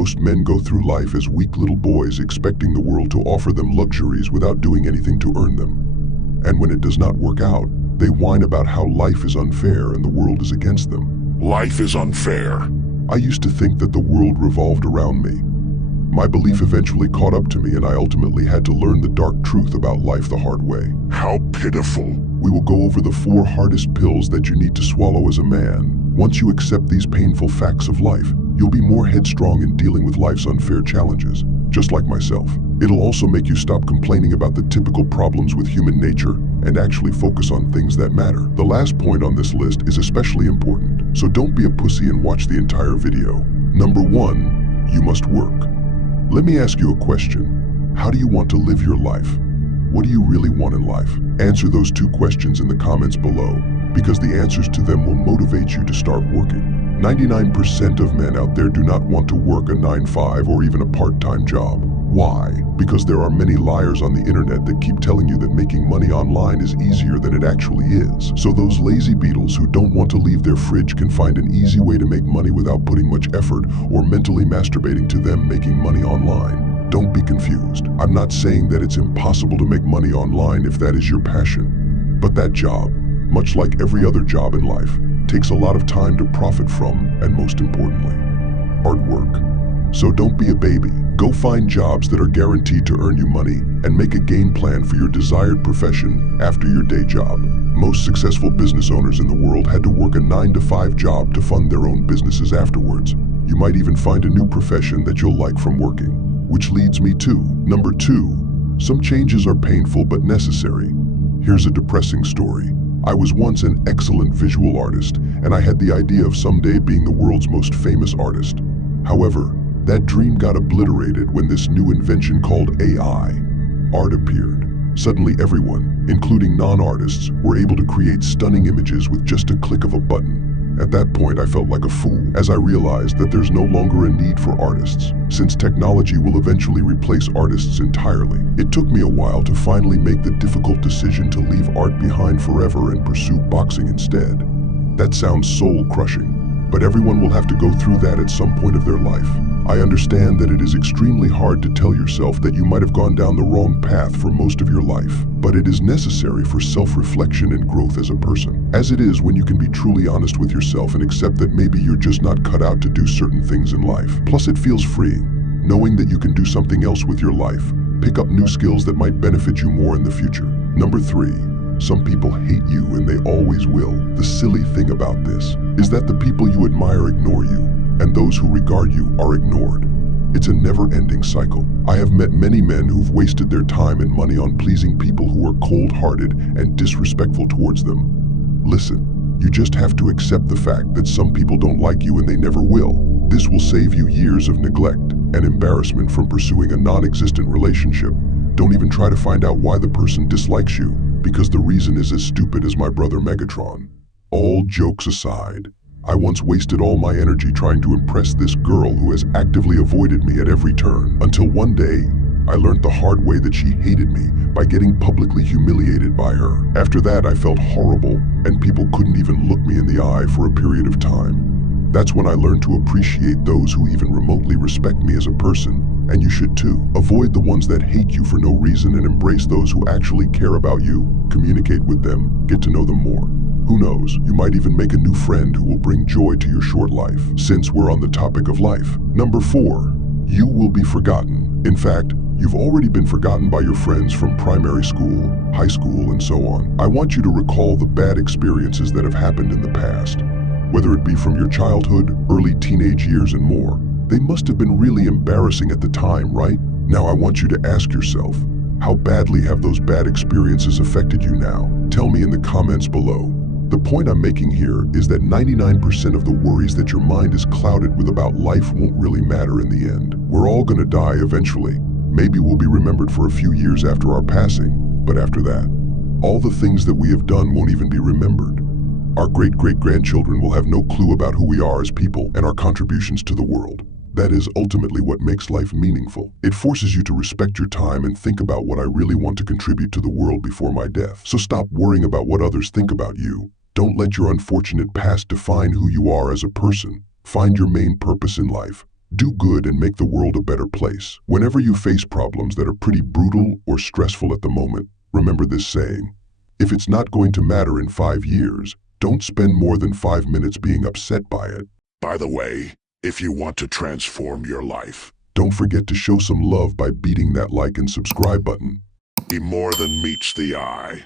Most men go through life as weak little boys, expecting the world to offer them luxuries without doing anything to earn them. And when it does not work out, they whine about how life is unfair and the world is against them. Life is unfair. I used to think that the world revolved around me. My belief eventually caught up to me, and I ultimately had to learn the dark truth about life the hard way. How pitiful. We will go over the 4 hardest pills that you need to swallow as a man. Once you accept these painful facts of life, you'll be more headstrong in dealing with life's unfair challenges, just like myself. It'll also make you stop complaining about the typical problems with human nature and actually focus on things that matter. The last point on this list is especially important, so don't be a pussy and watch the entire video. Number 1, you must work. Let me ask you a question. How do you want to live your life? What do you really want in life? Answer those 2 questions in the comments below, because the answers to them will motivate you to start working. 99% of men out there do not want to work a 9-to-5 or even a part-time job. Why? Because there are many liars on the internet that keep telling you that making money online is easier than it actually is. So those lazy beetles who don't want to leave their fridge can find an easy way to make money without putting much effort or mentally masturbating to them making money online. Don't be confused. I'm not saying that it's impossible to make money online if that is your passion. But that job, much like every other job in life, takes a lot of time to profit from, and most importantly, hard work. So don't be a baby. Go find jobs that are guaranteed to earn you money and make a game plan for your desired profession after your day job. Most successful business owners in the world had to work a 9-to-5 job to fund their own businesses afterwards. You might even find a new profession that you'll like from working. Which leads me to number 2. Some changes are painful but necessary. Here's a depressing story. I was once an excellent visual artist, and I had the idea of someday being the world's most famous artist. However, that dream got obliterated when this new invention called AI, art, appeared. Suddenly everyone, including non-artists, were able to create stunning images with just a click of a button. At that point, I felt like a fool, as I realized that there's no longer a need for artists, since technology will eventually replace artists entirely. It took me a while to finally make the difficult decision to leave art behind forever and pursue boxing instead. That sounds soul-crushing, but everyone will have to go through that at some point of their life. I understand that it is extremely hard to tell yourself that you might have gone down the wrong path for most of your life, but it is necessary for self-reflection and growth as a person. As it is when you can be truly honest with yourself and accept that maybe you're just not cut out to do certain things in life. Plus, it feels freeing, knowing that you can do something else with your life, pick up new skills that might benefit you more in the future. Number 3. Some people hate you, and they always will. The silly thing about this is that the people you admire ignore you, and those who regard you are ignored. It's a never-ending cycle. I have met many men who've wasted their time and money on pleasing people who are cold-hearted and disrespectful towards them. Listen, you just have to accept the fact that some people don't like you and they never will. This will save you years of neglect and embarrassment from pursuing a non-existent relationship. Don't even try to find out why the person dislikes you, because the reason is as stupid as my brother Megatron. All jokes aside, I once wasted all my energy trying to impress this girl who has actively avoided me at every turn, until one day, I learned the hard way that she hated me by getting publicly humiliated by her. After that, I felt horrible, and people couldn't even look me in the eye for a period of time. That's when I learned to appreciate those who even remotely respect me as a person, and you should too. Avoid the ones that hate you for no reason and embrace those who actually care about you. Communicate with them, get to know them more. Who knows, you might even make a new friend who will bring joy to your short life. Since we're on the topic of life. Number 4, you will be forgotten. In fact, you've already been forgotten by your friends from primary school, high school, and so on. I want you to recall the bad experiences that have happened in the past. Whether it be from your childhood, early teenage years, and more. They must have been really embarrassing at the time, right? Now I want you to ask yourself, how badly have those bad experiences affected you now? Tell me in the comments below. The point I'm making here is that 99% of the worries that your mind is clouded with about life won't really matter in the end. We're all gonna die eventually. Maybe we'll be remembered for a few years after our passing, but after that, all the things that we have done won't even be remembered. Our great-great-grandchildren will have no clue about who we are as people and our contributions to the world. That is ultimately what makes life meaningful. It forces you to respect your time and think about what I really want to contribute to the world before my death. So stop worrying about what others think about you. Don't let your unfortunate past define who you are as a person. Find your main purpose in life, Do good and make the world a better place. Whenever you face problems that are pretty brutal or stressful at the moment, remember this saying: if it's not going to matter in 5 years, don't spend more than 5 minutes being upset by it. By the way, if you want to transform your life, Don't forget to show some love by beating that like and subscribe button. be more than meets the eye.